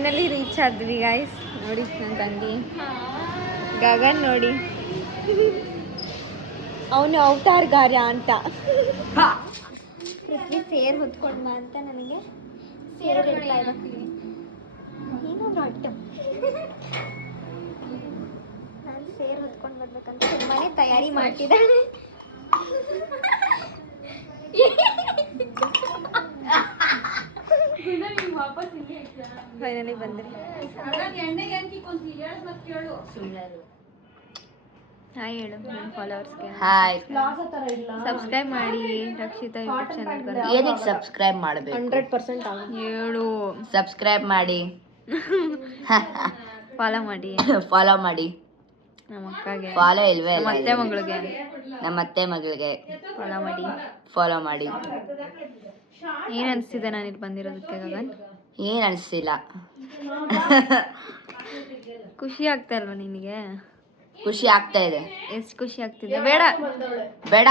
Finally reach ಆದ್ವಿ guys. ನೋಡಿ ನನ್ನ ತಂಗಿ ಗಗನ್ ನೋಡಿ, ಅವನು ಅವತಾರಗಾರ ಅಂತ. ಪೃಥ್ವಿ ಸೇರ್ ಹೊತ್ಕೊಂಡು ಬಾ ಅಂತ ನನಗೆ ಸೇರ್ ಹೇಳ್ತಾ ಇದ್ದೀನಿ. ಏನೋ ಅಟ್ಟು ನಾನು ಸೇರ್ ಹೊತ್ಕೊಂಡು ಬರ್ಬೇಕಂತ ತುಂಬಾನೇ ತಯಾರಿ ಮಾಡ್ತಿದ್ದಾಳೆ. ಫೈನಲಿ ಬಂದ್ರಿ. ಹಾಯ್ ಹೇಳು ನನ್ನ ಫಾಲೋವರ್ಸ್ಗೆ. ಹಾಯ್, ಸಬ್ಸ್ಕ್ರೈಬ್ ಮಾಡಿ ರಕ್ಷಿತಾ ಯೂಟ್ಯೂಬ್ ಚಾನಲ್. ಏನಕ್ಕೆ ಸಬ್ಸ್ಕ್ರೈಬ್ ಮಾಡಬೇಕು? 100% ಹೇಳು. ಸಬ್ಸ್ಕ್ರೈಬ್ ಮಾಡಿ, ಫಾಲೋ ಮಾಡಿ, ಫಾಲೋ ಮಾಡಿ. ನಮ್ಮ ಅಕ್ಕಗೆ ಫಾಲೋ ಇಲ್ವೇ ಇಲ್ಲ, ಮತ್ತೆ ಮಗಳಿಗೆ, ನಮ್ಮ ಅತ್ತೆ ಮಗಳಿಗೆ ಫಾಲೋ ಮಾಡಿ, ಫಾಲೋ ಮಾಡಿ. ಏನ್ ಅನ್ಸ್ತಿದೆ ನಾನು ಇಲ್ಲಿ ಬಂದಿರೋದಕ್ಕೆ ಗಗನ್? ಏನ್ ಅನಿಸ್ತಿಲ್ಲ. ಖುಷಿ ಆಗ್ತಾ ಇಲ್ವಾ ನಿನಗೆ? ಖುಷಿ ಆಗ್ತಾ ಇದೆ. ಎಷ್ಟು ಖುಷಿ ಆಗ್ತಿದೆ? ಬೇಡ ಬೇಡ,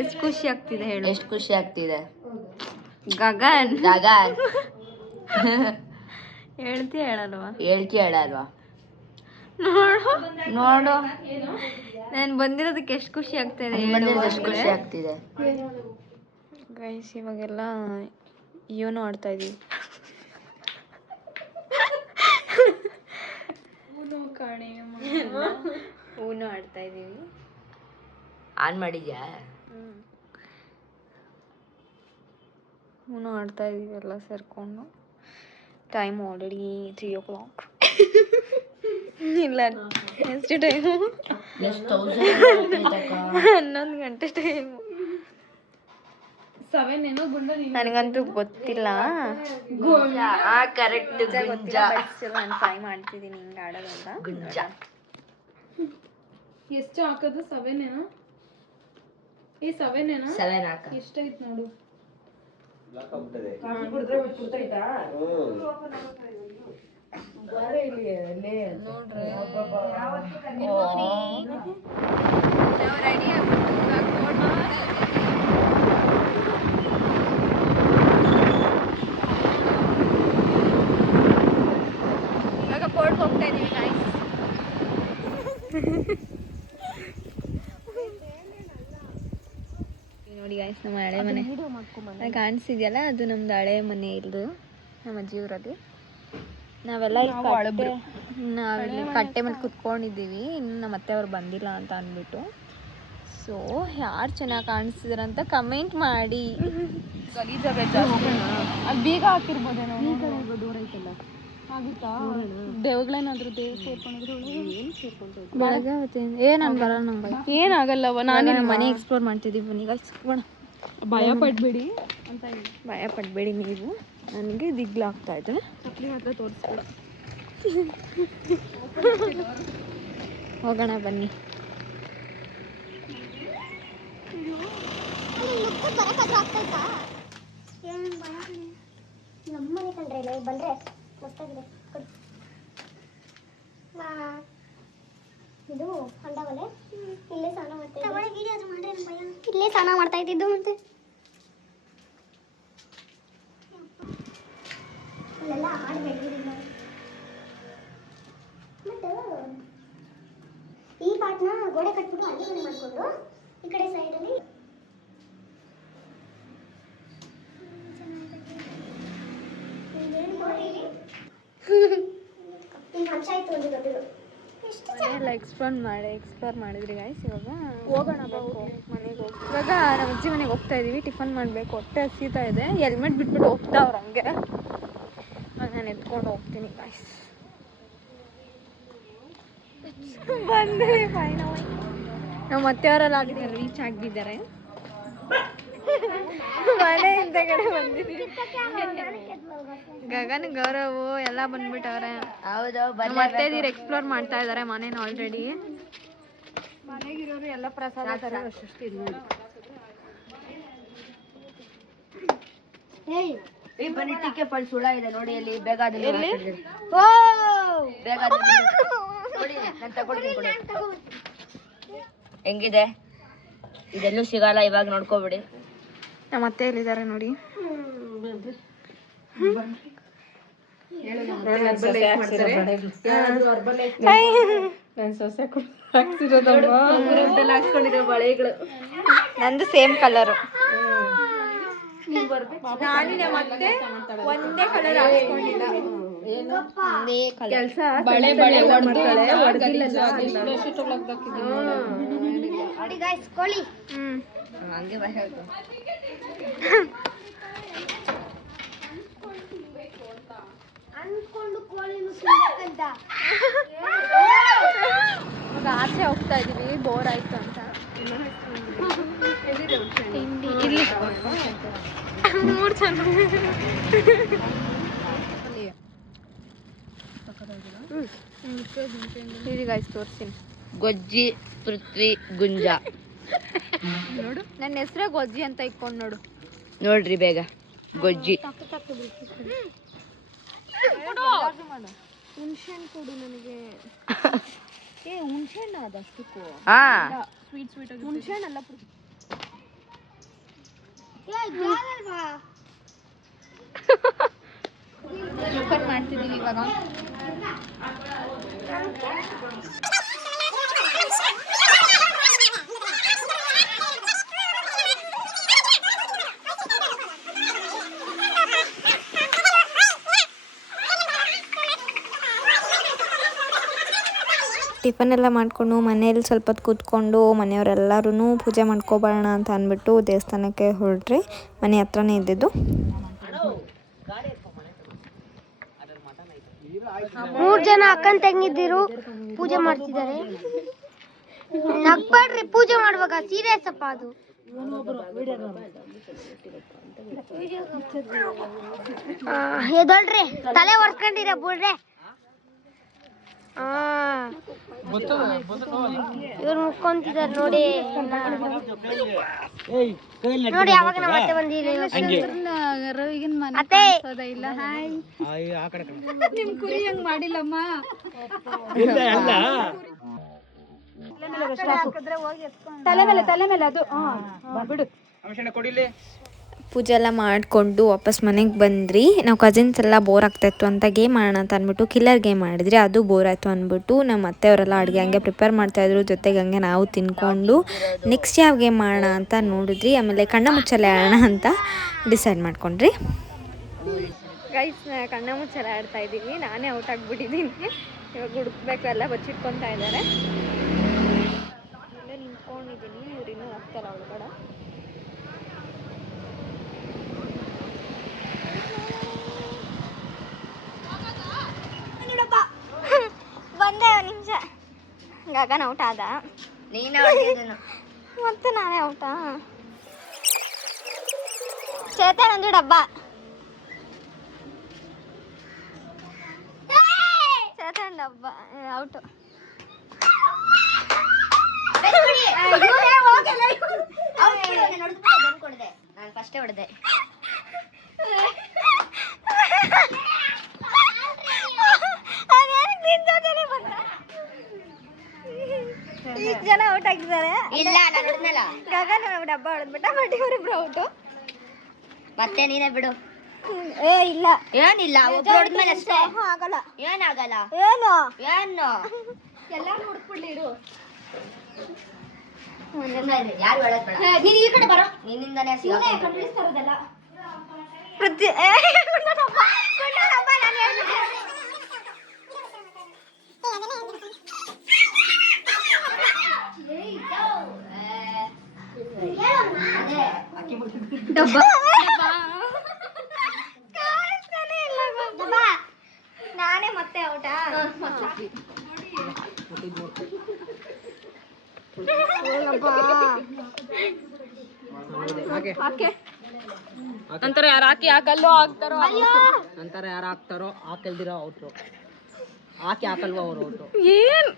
ಎಷ್ಟು ಖುಷಿ ಆಗ್ತಿದೆ ಹೇಳು? ಎಷ್ಟು ಖುಷಿ ಆಗ್ತಿದೆ ಗಗನ್? ಗಗನ್ ಹೇಳ್ತಿ ಹೇಳಲ್ವಾ? ಹೇಳ್ತಿ ಹೇಳಲ್ವಾ? ನೋಡು ನೋಡು, ನಾನು ಬಂದಿರೋದಕ್ಕೆ ಎಷ್ಟು ಖುಷಿ ಆಗ್ತಾ ಇದೆ ಎಷ್ಟು ಖುಷಿ ಆಗ್ತಿದೆ. ಗೈಸ್ ಇವಾಗೆಲ್ಲ ಯೋನೋ ಆಡ್ತಾ ಇದೀವಿ. ಊನೋ ಆಡ್ತಾ ಇದೀವಿ. ಆನ್ ಮಾಡಿದ್ಯಾ? ಊನೋ ಆಡ್ತಾ ಇದೀವಿ ಎಲ್ಲ ಸೇರ್ಕೊಂಡು. Time already 3 o'clock. ಇಲ್ಲ, ಎಷ್ಟು ಟೈಮು? 11 ಗಂಟೆ ಟೈಮು. ನನಗಂತೂ ಗೊತ್ತಿಲ್ಲ, ಕರೆಕ್ಟ್. ನಾನು ಟ್ರೈ ಮಾಡ್ತಿದ್ದೀನಿ ಹಿಂಗೆ ಆಡೋದು ಅಂತ. ಗುಂಜ ಎಷ್ಟು ಹಾಕೋದು? 7 ಏನೋ? ಈ 7 ಏನೋ? 7 ಹಾಕ. ಎಷ್ಟೈತ್ ನೋಡು. ಕೋರ್ಟ್ ಹೋಗ್ತಾ ಇದೀವಿ ಗಾಯ್ಸ್. ನೋಡಿ ಗಾಯ್ಸ್, ನಮ್ಮ ಹಳೆ ಮನೆ ಕಾಣಿಸಿದ್ಯಲ್ಲ, ಅದು ನಮ್ದು ಹಳೆ ಮನೆ. ಇಲ್ದು ನಮ್ಮ ಅಜ್ಜಿಯವರದು. ನಾವೆಲ್ಲ ನಾವಿಲ್ಲಿ ಕಟ್ಟೆ ಮೇಲೆ ಕುತ್ಕೊಂಡಿದ್ದೀವಿ. ಇನ್ನು ನಮ್ಮ ಅತ್ತೆಯವ್ರು ಬಂದಿಲ್ಲ ಅಂತ ಅಂದ್ಬಿಟ್ಟು. ಸೊ ಯಾರು ಚೆನ್ನಾಗಿ ಕಾಣಿಸ್ತಿದಾರೆ ಅಂತ ಕಮೆಂಟ್ ಮಾಡಿ. ಅದು ಬೀಗ ಹಾಕಿರ್ಬೋದೇನೋ. ದೂರ ಐತಲ್ಲ, ಆಗುತ್ತಾ? ದೇವ್ಗಳೇನಾದ್ರು ದೇವ್ ಸೇರ್ಕೊಂಡಿದ್ರು ಬೆಳಗ್ಗೆ ನಾನು ಬರಲ್ಲ, ನಂಗೆ ಏನಾಗಲ್ಲವ. ನಾನು ಮನೆ ಎಕ್ಸ್ಪ್ಲೋರ್ ಮಾಡ್ತಿದ್ದೀವಿ. ಈಗ ಭಯ ಪಡ್ಬೇಡಿ ಅಂತ ಹೇಳಿ. ಭಯ ಪಡಬೇಡಿ ನೀವು. ನನಗೆ ದಿಗ್ಲಾಗ್ತಾ ಇದೆ. ಚಪ್ಪಲಿ ಮಾತ್ರ ತೋರಿಸ್ಬೇಡ. ಹೋಗೋಣ ಬನ್ನಿ. ನಮ್ಮನೆ ಕಂಡ್ರೆ ಬಂದ್ರೆ ಮಸ್ತಾಗಿದೆ. ಇದು ಹೊಂಡವಲೆ ಇಲ್ಲೇ ಸ್ನಾನ ಮಾಡ್ತಾ ಇಲ್ಲೇ ಸ್ನಾನ ಮಾಡ್ತಾ ಇದ್ದಿದ್ದು. ಮತ್ತೆ ಇಲ್ಲೆಲ್ಲ ಹಾಡು ಬೆಳೆದಿಲ್ಲ. ಮತ್ತು ಈ ಪಾಟ್ನ ಗೋಡೆ ಕಟ್ಬಿಟ್ಟು ಅಡುಗೆ ಮನೆ ಮಾಡಿಕೊಂಡು ಈ ಕಡೆ ಸೈಡಲ್ಲಿ ಪಂಚಾಯತ್ ಒಂದು ದೊಡ್ಡದು. ಮನೆಯೆಲ್ಲ ಎಕ್ಸ್ಪ್ಲೋರ್ ಮಾಡಿದ್ರಿ ಗಾಯ್ಸ್. ಇವಾಗ ಹೋಗೋಣ ಮನೆಗೆ ಹೋಗಿ. ಇವಾಗ ನಮ್ಮ ಅಜ್ಜಿ ಮನೆಗೆ ಹೋಗ್ತಾ ಇದೀವಿ. ಟಿಫನ್ ಮಾಡಬೇಕು, ಹೊಟ್ಟೆ ಹಸಿತಾ ಇದೆ. ಹೆಲ್ಮೆಟ್ ಬಿಟ್ಬಿಟ್ಟು ಹೋಗ್ತಾ ಅವ್ರು ಹಂಗೆ. ನಾನು ಎತ್ಕೊಂಡು ಹೋಗ್ತೀನಿ ಗಾಯ್ಸ್. ಬಂದ್ರಿ ಫೈನಲ್. ನಮ್ಮ ಅತ್ತೆಯವರೆಲ್ಲ ಆಗಿದ್ದಾರೆ, ರೀಚ್ ಆಗಿದ್ದಾರೆ. ಮನೆ ಹಿಂದೆಗಡೆ ಬಂದಿದ್ದೀವಿ. ಗಗನ್ ಗೌರವ್ ಎಲ್ಲ ಬಂದ್ಬಿಟ್ಟವ್ರೆ. ಮತ್ತೆ ಎಕ್ಸ್ಪ್ಲೋರ್ ಮಾಡ್ತಾ ಇದಾರೆ ಮನೇನ ಆಲ್ರೆಡಿ. ಮನೆಗಿರೋರು ಎಲ್ಲ ಪ್ರಸಾದ ಬನ್ನಿ, ಟಿಕೆ ಫಲ್ ಸುಳ ಇದೆ ನೋಡಿ ಅಲ್ಲಿ. ಬೇಗ ಹೆಂಗಿದೆ? ಇದೆಲ್ಲೂ ಸಿಗಲ್ಲ, ಇವಾಗ ನೋಡ್ಕೋಬಿಡಿ. ನಮ್ಮ ಅತ್ತೆ ಎಲ್ಲಿದ್ದಾರೆ ನೋಡಿ. ಹಾಕ್ಸ್ಕೊಂಡಿರೋ ಬಳೆಗಳು ನಂದು ಸೇಮ್ ಕಲರು. ನಾನು ಮತ್ತೆ ಒಂದೇ ಕಲರ್ ಹಾಕ್ಸ್ಕೊಂಡಿಲ್ಲ. ಒಂದೇ ಕಲರ್ ಬಳೆ ನೋಡಿ ಗಾಯ್ಸ್ ಕೋಳಿ ಹಂಗೆ ಅನ್ಕೊಂಡು ಕೋಳಿನು ತಿನ್ಬೇಕಂತ. ಇವಾಗ ಆಚೆ ಹೋಗ್ತಾ ಇದೀವಿ, ಬೋರ್ ಆಯ್ತು ಅಂತ. ತಿಂಡಿ ಇಲ್ಲಿ 3 ಜನ. ಇದು ಗಾಯ್ಸ್ ತೋರಿಸ್ತೀನಿ. ಗೊಜ್ಜಿ ಪೃಥ್ವಿ ಗುಂಜ ನೋಡು, ನನ್ನ ಹೆಸರೇ ಗೊಜ್ಜಿ ಅಂತ ಇಟ್ಕೊಂಡು ನೋಡು. ನೋಡ್ರಿ ಬೇಗ ಗೊಜ್ಜಿ. ಹುಣ್ಸೆಹಣ್ಣು ಕೊಡು ನನಗೆ. ಹುಣ್ಸೆಹಣ್ಣು ಅದಷ್ಟಕ್ಕೂ ಹಾ ಹುಣ್ಸೆಹಣ್ಣಲ್ಲ. ಚಿಕನ್ ಮಾಡ್ತಿದ್ದೀವಿ ಇವಾಗ. ಟಿಫನ್ ಎಲ್ಲ ಮಾಡಿಕೊಂಡು ಮನೇಲಿ ಸ್ವಲ್ಪ ಹೊತ್ತು ಕೂತ್ಕೊಂಡು ಮನೆಯವರೆಲ್ಲರೂ ಪೂಜೆ ಮಾಡ್ಕೊಬರೋಣ ಅಂತ ಅಂದ್ಬಿಟ್ಟು ದೇವಸ್ಥಾನಕ್ಕೆ ಹೊರಟ್ರಿ. ಮನೆ ಹತ್ರನೇ ಇದ್ದಿದ್ದು. 3 ಜನ ಅಕ್ಕನ ತಂಗಿದ್ದಿರು ಪೂಜೆ ಮಾಡ್ತಿದ್ದಾರೆ. ನಗ್ಬೇಡ್ರಿ, ಪೂಜೆ ಮಾಡುವಾಗ ಸೀರಿಯಸ್ ಅಪ್ಪ ಅದು. ಎದೊಳ್ರಿ, ತಲೆ ಒರ್ಸ್ಕೊಂಡಿರ ಬಿಡ್ರೆ. ಇವ್ರು ಮುಕ್ಕೊಂತಿದಾರೆ ನೋಡಿ. ನೋಡಿ ಯಾವಾಗ ನಮ್ಮ ಅತ್ತೆ ಬಂದಿಲ್ಲ. ಅತ್ತೆ ಇಲ್ಲ ನಿಮ್ ಕುರಿ ಹಂಗ್ ಮಾಡಿಲ್ಲಮ್ಮ. ತಲೆ ಮೇಲೆ ಅದು ಬಿಡು. ಪೂಜೆ ಎಲ್ಲ ಮಾಡಿಕೊಂಡು ವಾಪಸ್ ಮನೆಗೆ ಬಂದ್ರಿ. ನಾವು ಕಸಿನ್ಸ್ ಎಲ್ಲ ಬೋರ್ ಆಗ್ತಾಯಿತ್ತು ಅಂತ ಗೇಮ್ ಮಾಡೋಣ ಅಂತ ಅಂದ್ಬಿಟ್ಟು ಕಿಲ್ಲರ್ ಗೇಮ್ ಮಾಡಿದ್ರಿ. ಅದು ಬೋರ್ ಆಯಿತು ಅಂದ್ಬಿಟ್ಟು ನಮ್ಮ ಅತ್ತೆಯವರೆಲ್ಲ ಅಡುಗೆ ಹಂಗೆ ಪ್ರಿಪೇರ್ ಮಾಡ್ತಾಯಿದ್ರು. ಜೊತೆಗೆ ಹಂಗೆ ನಾವು ತಿನ್ಕೊಂಡು ನೆಕ್ಸ್ಟ್ ಯಾವ ಗೇಮ್ ಮಾಡೋಣ ಅಂತ ನೋಡಿದ್ರಿ. ಆಮೇಲೆ ಕಣ್ಣ ಮುಚ್ಚಲೆ ಆಡೋಣ ಅಂತ ಡಿಸೈಡ್ ಮಾಡ್ಕೊಂಡ್ರಿ. ಗೈಸ್ ಕಣ್ಣ ಮುಚ್ಚಲ ಆಡ್ತಾ ಇದ್ದೀವಿ. ನಾನೇ ಔಟ್ ಆಗಿಬಿಟ್ಟಿದ್ದೀನಿ. ಇವಾಗ ಹುಡುಕ್ಬೇಕು, ಎಲ್ಲ ಬಚ್ಚಿಟ್ಕೊತಾ ಇದ್ದಾರೆ. ಇಲ್ಲೇ ನಿಂತ್ಕೊಂಡಿದ್ದೀನಿ, ಇವ್ರು ಇನ್ನೂ ಹೋಗ್ತಾರ ಒಳಗಡೆ. ಬಂದೆ ಒಂದು ನಿಮಿಷ. ಗಗನ್ ಔಟ್ ಆದ, ಮತ್ತೆ ನಾನೇ ಔಟಾ? ಚೇತನ್ ಒಂದು ಡಬ್ಬ. ಚೇತನ್ ಡಬ್ಬ ಔಟು. ನಾನು ಫಸ್ಟೇ ಹೊಡೆದೆ. ಇಷ್ಟು ಜನ ಔಟ್ ಆಗಿದ್ದಾರೆ. ಇಲ್ಲ ನಾನು ಹೊಡೆದ್ನಲ್ಲ. ಗಗನ್ ಡಬ್ಬ ಹೊಡೆದ್ಬಿಟ್ಟ, ಬಟ್ ಇವರಿಬ್ರು ಔಟು. ಮತ್ತೆ ನೀನೇ ಬಿಡು. ಏ ಇಲ್ಲ, ಏನಿಲ್ಲ, ಒಬ್ರು ಹೊಡೆದ್ಮೇಲೆ ಅಷ್ಟೇ. ಆಗಲ್ಲ, ಏನಾಗಲ್ಲ. ಏನು ಏನು ಎಲ್ಲ ಹುಡುಕ್ಬಿಡ್ಲಿ ಇರು. ಯಾರು ಹೇಳೋದ್ ಬೇಡ. ನೀನ್ ಈ ಕಡೆ ಬರೋ, ನಿನ್ನಿಂದಾನೇ ಕಂಡಿಸ್ತಾರದಲ್ಲ. ನಾನೇ ಮತ್ತೆ ಔಟಾ? ನಂತರ ಯಾರು ಹಾಕಿ ಹಾಕಲ್ಲೋ ಹಾಕ್ತಾರೋ ನಂತರ ಯಾರು ಹಾಕ್ತಾರೋ ಹಾಕಲ್ದಿರೋ ಔಟ್ರು. ಹಾಕಿ ಹಾಕಲ್ವ ಅವ್ರು ಔಟು. ಏನ್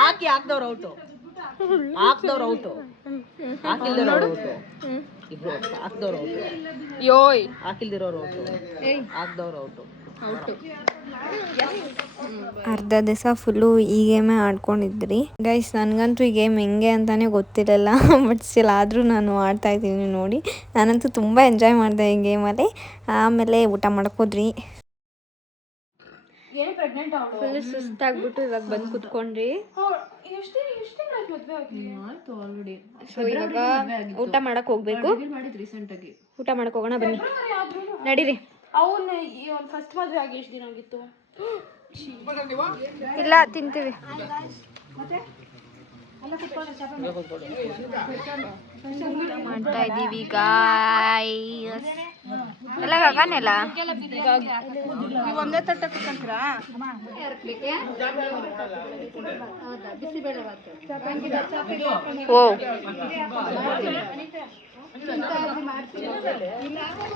ಹಾಕಿ ಹಾಕ್ದವ್ರು ಔಟು. ಹಾಕ್ದವ್ರು ಔಟು. ಹಾಕಿಲ್ದಿರೋರು ಔಟು. ಇಬ್ರು ಹಾಕ್ದವ್ರು ಔಟು. ಯೋಯ್ ಹಾಕಿಲ್ದಿರೋರು ಔಟು. ಹಾಕ್ದವ್ರು ಔಟು. ಅರ್ಧ ದಿವಸ ಫುಲ್ಲು ಈ ಗೇಮೇ ಆಡ್ಕೊಂಡಿದ್ರಿ ಗೈಸ್. ನನಗಂತೂ ಈ ಗೇಮ್ ಹೆಂಗೆ ಅಂತಲೇ ಗೊತ್ತಿರಲಿಲ್ಲ, ಬಟ್ ಸ್ಟಿಲ್ ಆದರೂ ನಾನು ಆಡ್ತಾಯಿದ್ದೀನಿ ನೋಡಿ. ನಾನಂತೂ ತುಂಬ ಎಂಜಾಯ್ ಮಾಡಿದೆ ಈ ಗೇಮಲ್ಲಿ. ಆಮೇಲೆ ಊಟ ಮಾಡ್ಕೋದ್ರಿ. ಫುಲ್ ಸುಸ್ತಾಗ್ಬಿಟ್ಟು ಇವಾಗ ಬಂದು ಕುತ್ಕೊಂಡ್ರಿ. ಸೊ ಇವಾಗ ಊಟ ಮಾಡಕ್ ಹೋಗ್ಬೇಕು. ಊಟ ಮಾಡಕ್ ಹೋಗೋಣ ಬನ್ನಿ, ನಡೀರಿ. ಅವನು ಫಸ್ಟ್ ಮದುವೆ ಆಗಿ ಎಷ್ಟು ದಿನ ಆಗಿತ್ತು? ಇಲ್ಲ ತಿಂತೀವಿ. ಮಾಡ್ತಾ ಇದ್ದೀವಿ ಗಾಯ್ಸ್. ಎಲ್ಲ ಗಗನೆಲ್ಲ ಒಂದೇ ತಟ್ಟಕ್ಕೆ ಕಂತೀರಾ? ಓ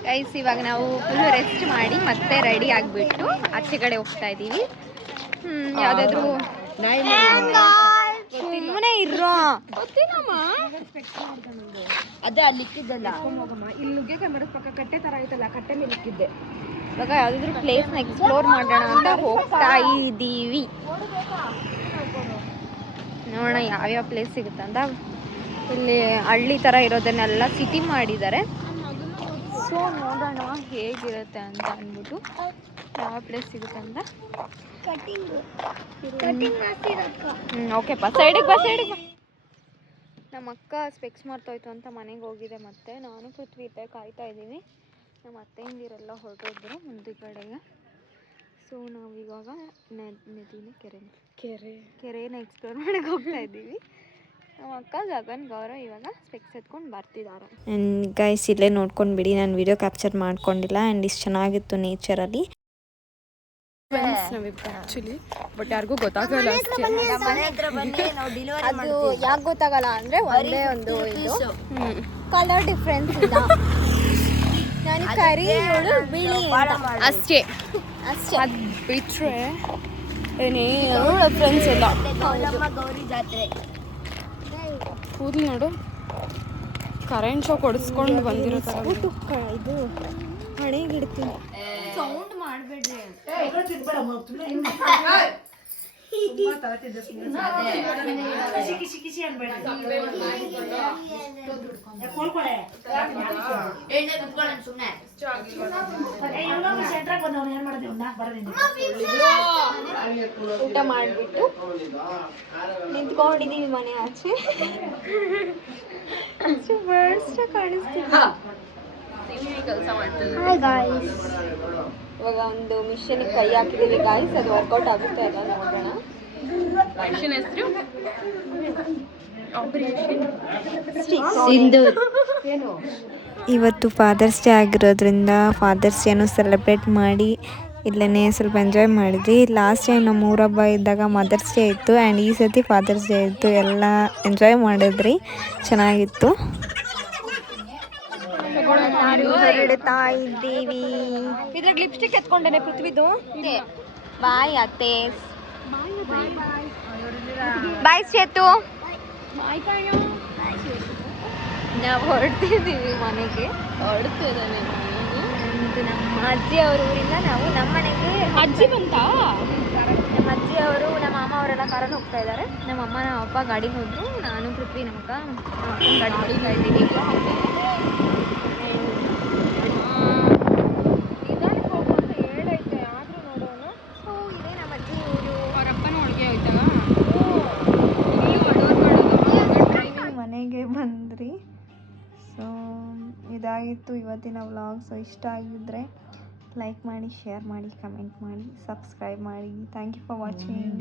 ಗೈಸ್, ಇವಾಗ ನಾವು ಫುಲ್ ರೆಸ್ಟ್ ಮಾಡಿ ಮತ್ತೆ ರೆಡಿ ಆಗಿಬಿಟ್ಟು ಆಚೆ ಕಡೆ ಹೋಗ್ತಾ ಇದ್ದೀವಿ. ಯಾವುದಾದ್ರೂ ಸುಮ್ಮನೆ ಇರೋ ಅದೇ ಅಲ್ಲಿ ಇಕ್ಕಿದ್ದಲ್ಲ. ಇಲ್ಲಿ ನುಗ್ಗೆಕಾಯಿ ಮರದ ಪಕ್ಕ ಕಟ್ಟೆ ತರ ಐತಲ್ಲ, ಕಟ್ಟೆ ಮೇಲೆ ಇಕ್ಕಿದ್ದೆ. ಇವಾಗ ಯಾವುದಾದ್ರೂ ಪ್ಲೇಸ್ನ ಎಕ್ಸ್ಪ್ಲೋರ್ ಮಾಡೋಣ ಅಂತ ಹೋಗ್ತಾ ಇದ್ದೀವಿ. ನೋಡೋಣ ಯಾವ್ಯಾವ ಪ್ಲೇಸ್ ಸಿಗುತ್ತೆ ಅಂತ. ಇಲ್ಲಿ ಹಳ್ಳಿ ಥರ ಇರೋದನ್ನೆಲ್ಲ ಸಿಟಿ ಮಾಡಿದ್ದಾರೆ. ಸೊ ನೋಡೋಣ ಹೇಗಿರುತ್ತೆ ಅಂತ ಅಂದ್ಬಿಟ್ಟು, ಯಾವ ಪ್ಲೇಸ್ ಸಿಗುತ್ತೆ ಅಂತ. ಓಕೆಪ್ಪ, ಸೈಡಿಗೆ ಬಾ, ಸೈಡಿಗೆ ಬಾ. ನಮ್ಮ ಅಕ್ಕ ಸ್ಪೆಕ್ಸ್ ಮಾರ್ತಾಯಿತ್ತು ಅಂತ ಮನೆಗೆ ಹೋಗಿದೆ. ಮತ್ತೆ ನಾನು ಪೃಥ್ವಿ ಇದ್ದೆ ಕಾಯ್ತಾ ಇದ್ದೀವಿ. ನಮ್ಮ ಅತ್ತೆಯಂದಿರೆಲ್ಲ ಹೊರಟೋದ್ರು ಮುಂದುಗಡೆಗೆ. ಸೊ ನಾವಿವಾಗ ನದಿನ ಕೆರೆನ ಎಕ್ಸ್ಪ್ಲೋರ್ ಮಾಡಕ್ಕೆ ಹೋಗ್ತಾ ಇದ್ದೀವಿ. ನಮ್ಮ ಅಕ್ಕ ಗಗನ್ ಗೌರವ್ ಇವಾಗ ಸ್ಪೆಕ್ಸ್ ಎತ್ಕೊಂಡು ಬರ್ತಿದ್ದಾರೆ. ಆ್ಯಂಡ್ ಗೈಸ್ ಇಲ್ಲೇ ನೋಡ್ಕೊಂಡು ಬಿಡಿ, ನಾನು ವಿಡಿಯೋ ಕ್ಯಾಪ್ಚರ್ ಮಾಡ್ಕೊಂಡಿಲ್ಲ. ಆ್ಯಂಡ್ ಇಷ್ಟು ಚೆನ್ನಾಗಿತ್ತು ನೇಚರಲ್ಲಿ. ಬಟ್ ಯಾರಿಗೂ ಗೊತ್ತಾಗಲ್ಲ. ಅದು ಯಾಕೆ ಗೊತ್ತಾಗಲ್ಲ ಅಂದರೆ ಒಂದೇ ಒಂದು ಇದು ಕಲರ್ ಡಿಫ್ರೆನ್ಸ್ ಇಲ್ಲ. ನಾನು ಕರಿ ನೋಡು ಬಿಳಿ ಅಷ್ಟೇ ಅಷ್ಟೇ. ಅದು ಬಿಟ್ರೆ ಏನೇನು ಡಿಫ್ರೆನ್ಸ್ ಇಲ್ಲ. ಗೌರಿ ಜಾತ್ರೆ ಕೂದಲು ನೋಡು, ಕರೆಂಟ್ ಶಾಕ್ ಹೊಡಿಸ್ಕೊಂಡು ಬಂದಿರೋ ಥರ. ಇದು ಹಣೆಗಿಡ್ತೀನಿ. ಸೌಂಡ್ ಮಾಡಬೇಡ್ರಿ. ಊಟ ಮಾಡಿಬಿಟ್ಟು ನಿಂತ್ಕೊಂಡಿದ್ದೀವಿ ಮನೆ ಆಚೆ. ಅಷ್ಟು ಬರ್ಸ್ಟ್ ಕಾಣಿಸ್ತಿದೆ. ಕೆಲಸ ಮಾಡ್ತಿದ್ವಿ. ಇವಾಗ ಒಂದು ಮಿಷನ್ಗೆ ಕೈ ಹಾಕಿದ್ದೀವಿ ಗಾಯ್ಸ್. ಅದು ವರ್ಕೌಟ್ ಆಗುತ್ತೆ ಅಲ್ಲ, ನೋಡೋಣ. ಮಿಷನ್ ಹೆಸರು ಇವತ್ತು ಫಾದರ್ಸ್ ಡೇ ಆಗಿರೋದ್ರಿಂದ ಫಾದರ್ಸ್ ಡೇನು ಸೆಲೆಬ್ರೇಟ್ ಮಾಡಿ ಇಲ್ಲೇ ಸ್ವಲ್ಪ ಎಂಜಾಯ್ ಮಾಡಿದ್ವಿ. ಲಾಸ್ಟ್ ಟೈಮ್ ನಮ್ಮ ಊರಬ್ಬ ಇದ್ದಾಗ ಮದರ್ಸ್ ಡೇ ಇತ್ತು, ಆ್ಯಂಡ್ ಈ ಸತಿ ಫಾದರ್ಸ್ ಡೇ ಇತ್ತು. ಎಲ್ಲ ಎಂಜಾಯ್ ಮಾಡಿದ್ರಿ, ಚೆನ್ನಾಗಿತ್ತು. ಹೊರಡ್ತಾ ಇದ್ದೀವಿ. ಇದ್ರಾಗ ಲಿಪ್ಸ್ಟಿಕ್ ಎತ್ಕೊಂಡೇನೆ ಪೃಥ್ವಿದು. ಬಾಯ್ ಅತ್ತೆ, ಬಾಯ್ ಸೇತು. ನಾವು ಹೊರಡ್ತಿದ್ದೀವಿ ಮನೆಗೆ. ಹೊರಡ್ತಿದ್ದಾನೆ ನಮ್ಮ ಅಜ್ಜಿ ಅವ್ರ ಊರಿಂದ ನಾವು ನಮ್ಮ ಮನೆಗೆ. ಅಜ್ಜಿ ಬಂತಾ? ನಮ್ಮ ಅಜ್ಜಿ ಅವರು ನಮ್ಮ ಮಾಮ ಅವರೆಲ್ಲ ಕಾರಲ್ಲಿ ಹೋಗ್ತಾ ಇದ್ದಾರೆ. ನಮ್ಮ ಅಮ್ಮ ನಮ್ಮ ಅಪ್ಪ ಗಾಡಿ ಹೋದ್ರು. ನಾನು ಪೃಥ್ವಿ ನಮ್ಮ ಅಕ್ಕ ಗಾಡಿ ಹೋಗ್ತಾ ಇದ್ದೀವಿ. ನಿಧಾನಕ್ಕೆ ಹೋಗ್ಬೇಕು ಹೇಳೈತೆ, ಆದರೂ ನೋಡೋಣ. ಸೊ ಇದೇ ನಮ್ಮ ಅಜ್ಜಿ ಊರು. ಅವರಪ್ಪನ ಒಳಗೆ ಹೋಯ್ತಾಗ ಮನೆಗೆ ಬಂದ್ರಿ. ಸೊ ಇದಾಗಿತ್ತು ಇವತ್ತಿನ ವ್ಲಾಗ್. ಸೊ ಇಷ್ಟ ಆಗಿದ್ದರೆ ಲೈಕ್ ಮಾಡಿ, ಶೇರ್ ಮಾಡಿ, ಕಮೆಂಟ್ ಮಾಡಿ, ಸಬ್ಸ್ಕ್ರೈಬ್ ಮಾಡಿ. Thank you for watching.